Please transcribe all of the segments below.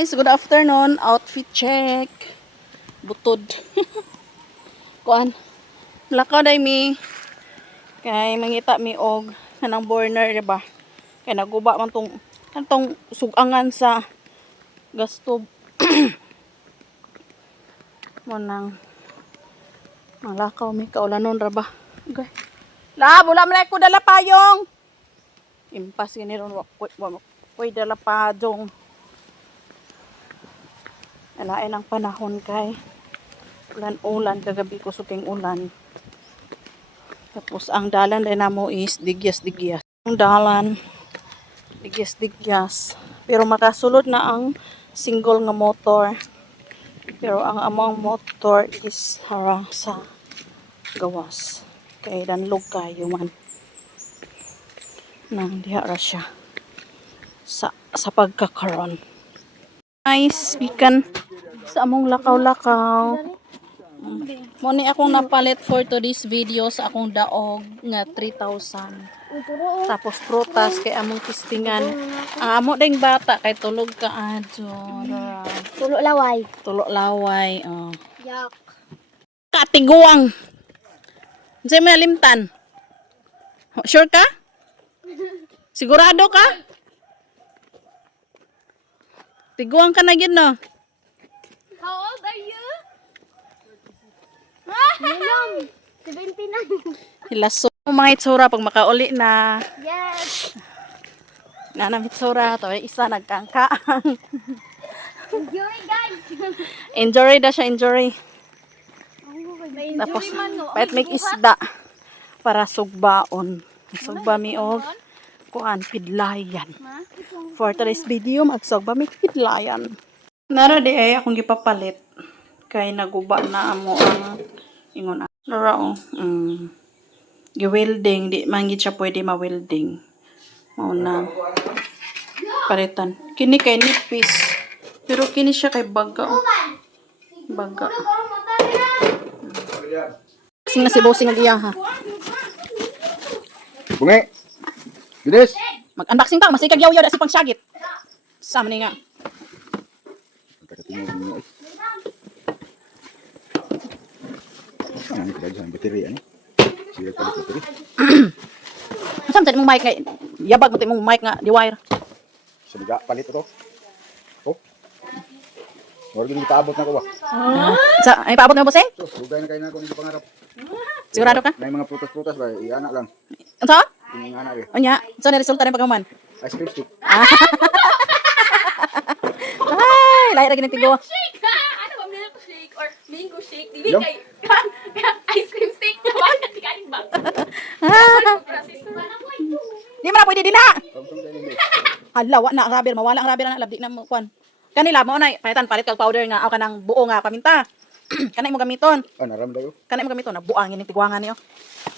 Guys, good afternoon. Outfit check. Butod. Kuan. Lakaw day mi. Kay mangita mi og kanang burner, diba? Kay naguba man tong sugangan sa gastob. Mo nang malakaw mi kaulanon ra ba. Okay. La, wala man ko dala payong. Impas gini ron wa dala payong. Alain ang panahon kay ulan kagabi ko suking ulan. Tapos ang dalan din namo is digyas-digyas. Ang dalan digyas-digyas. Pero makasulod na ang single nga motor. Pero ang among motor is harang sa gawas. Kay danlog kayo man. Nang diha ra siya sa pagkakaron. Nice, bikan sa among lakaw-lakaw. Muni akong napalit for today's video sa akong daog nga 3,000. Tapos prutas kay among tistingan. Ang amo ding bata kay tulog ka adyo. Tulo laway. Tulog laway. Oh. Yak. Katiguang. Unsay may limtan? Sure ka? Sigurado ka? Tiguang ka na yun, no? How old are you? Minam. 79. Hilaso. Mga itsura pag makauli na. Yes. Nanang itsura. Ito isa nagkangkaang. Enjoy, guys. Injury na siya, injury. May Tapos, injury man, no? pahit may isda para sugbaon. Sugba mi og kuan pidlayan. For today's video, magsugba mi pidlayan. Nara di ay akong gipapalit. Kay naguba na amo ang ingon. Nara o. Gi-welding. Di man gid siya pwede ma-welding. Mauna. Palitan. Kini kay nipis. Pero kini siya kay baga. Baga. Sing na si bossing ang iya ha. Bungi. Bilis. Mag-unboxing ta, masikag yaw-yaw da si pangsyagit. Sama ni nga. Ano ka dyan? Bateri, ano? Sira ka bateri. Saan sa mong mic nga? Yabag mo tayo mong mic nga, di wire. Sumiga, palit ito. Oh. Huwag yung itaabot na ko ba? Ay, paabot na mo, bossing? So, lugay na kayo na ako nito pangarap. Sigurado ka? May mga prutas-prutas ba? Iana lang. Ano sa? Yung anak eh. Anya, saan na resulta rin pagkaman? Ice cream stick. Ay, lahir lagi ng tigo. Shake! Ano ba? Milkshake or mango shake? Dili Yung? kay ice cream steak. Bakit di kain ba? Di mo na pwede din ha. Kamsong kayo nito. Hala, wa na ang rubber, mawala ang rubber na labdi na mo kwan. Kanila mo na, palit kag powder nga aw kanang buo nga paminta. Kanay mo gamiton. Ah, naram daw. Kanay mo gamiton na buangin ning tiguangan niyo.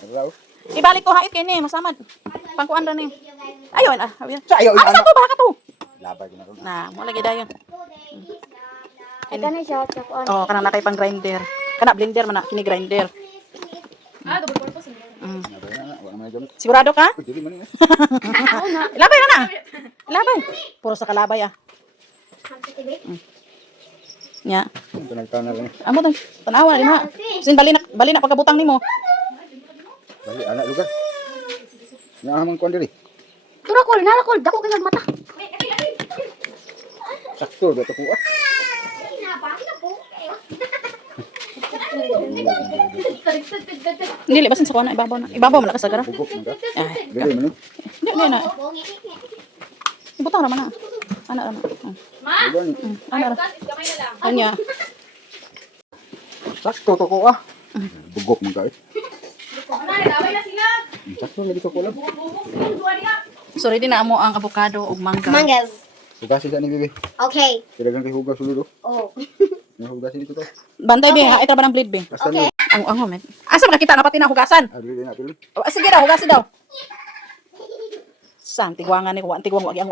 Naram daw. Ibalik ko hait kay ni, masamad. Pangkuan ra ni. Ayon ah, sabi. Sa ayaw, Asa iana. to ba ka to? Labay ko na ron. Na, mo lagi dayon. Ay, kanay siya. Tsaka Oh, kanang nakay pang grinder. Kana blender man na kini grinder. double purpose. Nabay na, wala naman gamit. Sigurado ka? Uy, dili man yun. Labay na na. Labay. Puro sa kalabay ah. Nya. Ito nagtanal lang. Amo to. Tanawa di ma. Sin bali na pagkabutang nimo. Bali, anak lugar. Naahamang kuwan diri. Turakol, narakol. Dako kayo mata. Sakto, dato ko. Dili basin sa kuan na ibabaw na. Ibabaw man na kasagara. Bugok man ka. Ay. Dili man yun. Di na. Ibutang ra man na. Ana ra man. Ma? Diba ni? Ana ra. Guys, kamay na lang. Anya. Sakto to ko ah. Bugok man ka eh. Nay, daway na sila. Sakto lagi to ko lang. Bubuk yung duwa niya. So ready na amo ang avocado ug mangga. Mangas. Hugasin sa ni bibi. Okay. Kailangan kay hugas sulod. Oh. Hugasin dito to. Bantay be, ha itra ba ng blade be? Basta Okay. Ang men. Asa makakita na pati na hugasan? Dili na pili. O, sige daw, hugasin daw. Sam tiguangan ni kuan tiguang wagi ang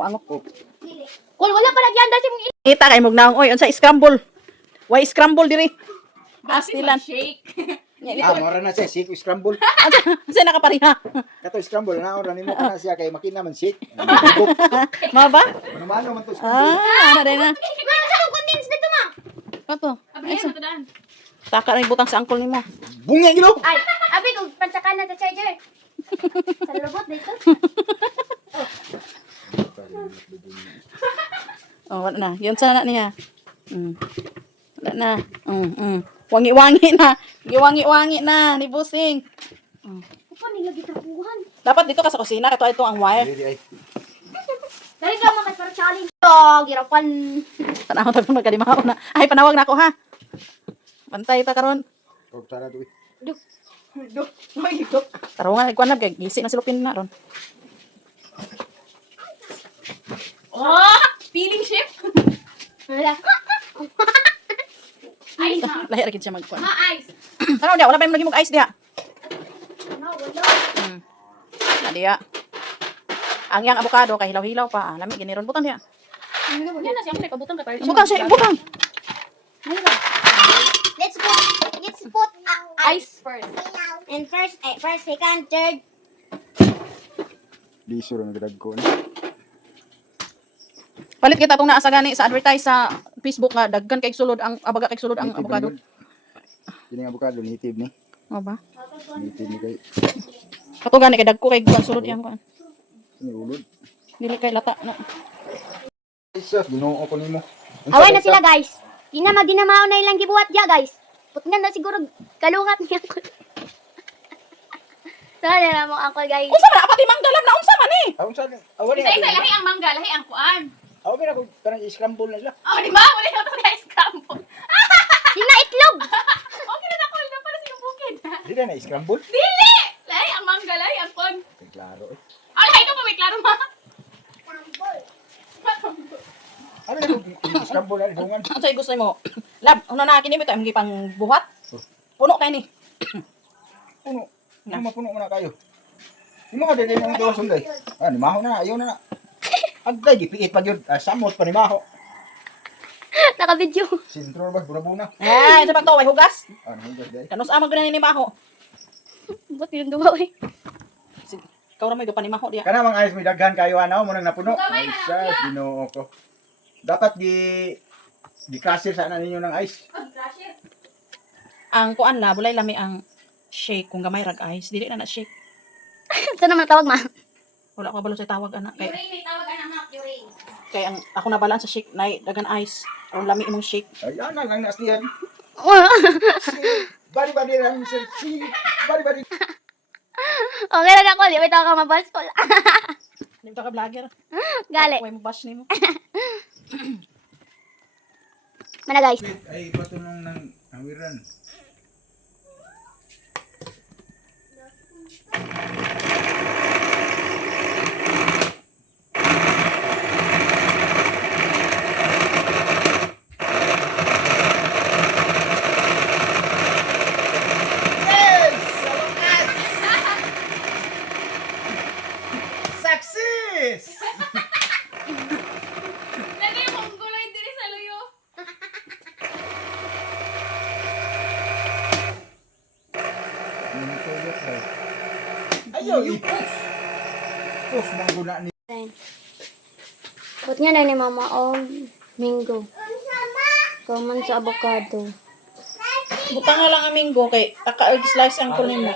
Kul, wala pa lagyan dati mong Kita kay mog naong oy unsa scramble. Why scramble diri? As nilan. shake. Ah, mora na siya, shake scramble. Asa nakapariha? Kato scramble na ora nimo kana siya kay makina man shake. Bugok. Mao ba? Ano man to scramble. Ana din na. Ato. Abi yan, matadaan. Taka na ibutang sa angkol nimo. Bunga gilo. Ay, abi kung pansakan na sa charger. Sa lubot dito. Oh, wala na. Yun sana niya. Wala na. Wangi-wangi na. Wangi-wangi na ni Busing. Upo nila gitapuhan. Dapat dito ka sa kusina. Ito ang wire. Ay. Dali ka mga para challenge. Oh, girapan. Panahon tayo magkalimaw na. Ay, panawag na ako ha. Bantay ta karon. Huwag sana ito eh. Taro nga, nagkuhan na. Gisi na silupin na ron. Oh, feeling shift. Wala. Ice na. Lahi ra gid siya magkuhan. Ma, ice. Ano dia? Wala pa yung lagi mong ice diha. No, wala. Na diha. Ang yang avocado kay hilaw-hilaw pa. Lami giniron butang diha. Yan na siyempre, pabutang ka tayo. Butang siya, butang. Let's put Ice first. and first, second, third. Liso rin nagdag ko. Palit kita itong naasa gani sa advertise sa Facebook nga daggan kay sulod ang abaga kay sulod ang avocado. Ini ang avocado, native ni. O ba? Native ni kay. Kato gani kay dagko kay kuan sulod iyang kuan. Ini ulod. Dili kay lata no. Isa, ginoo ko nimo. Away na sila, guys. Di na magdinamao na ilang gibuhat ya, guys. Putngan na siguro kalungat niya ko. Sana na mo uncle, guys. Unsa man pati manggalab na unsa man eh. Awon sa awon Isa-isa, lahi ang mangga, lahi ang kuan. Awon na ko kanang scramble na sila. Oh, di ba? Wala na ito na scramble. Sina itlog. Okay na ako, na para sa bukid. Di na scramble. Dili! Lahi ang mangga, lahi ang kon. Klaro eh. Oh, lahi ito pa, may klaro ma. Ano na scramble na dungan. Unsa gusto nimo? Lab, una na kini bitaw imong gipang buhat. Puno kay ni. Puno. Ano mapuno man na kayo. Di mo ka dili nang tuwa sunday. Ah, ni maho na, ayaw na. Agday gipiit pa gyud, samot pa ni maho. Naka-video. Sintro ba buna-buna. Ay, sa pagto way hugas. Ano hugas day? Kanus amag gani ni maho. Ba't yung duwa, eh? Sige, ikaw ra may dupa ni maho diya. Kana mang ayos mi daghan kayo anaw mo nang napuno. Ay sa Ginoo ko. Dapat di kasir sana ninyo ng ice. Oh, crusher. Ang kuan la bulay lami ang shake kung gamay rag ice. Dili na na shake. Ito naman tawag, ma. Wala ko balo sa tawag ana kay Urine, may tawag anak, urine. kay ang ako na balan sa shake na dagan ice. Ang lami imong shake. Ay ana lang nastiyan. Bari ran sir. Bari. Okay lang ako, di ba ito ka mabas ko? Dim ka vlogger. Gali. Way mo bash nimo. Mana, guys? Ay patunong ng awiran. Success! Lagi mong guloy diri sa luyo. Ayaw, ipos. Pos, mangguna ni. Put niya na ni mama, mango. Common sa avocado. Butang nga lang ang minggo kay slice ang kunin mo.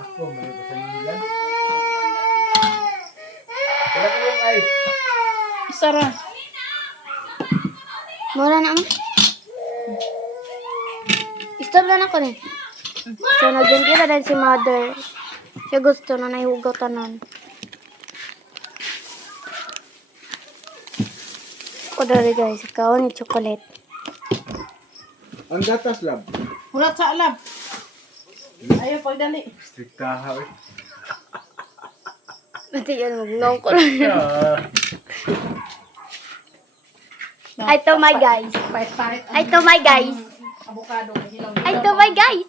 Ako, may pasangilan. Wala ko yung ice. Isa ra. Mura na mo. Stop na ako ni. So, nag-gentira din si mother. Siya gusto na nahihugaw tanan. Ako dali, guys. Ikaw ni chocolate. Ang gatas lab. Hulat sa alab. Ayaw pagdali. Strict kaha eh. Pati yun, mag-nong ko na. Ay, to my guys. Pahit-pahit ang Ay, to my guys. avocado. Hilaw. Ay, to my guys.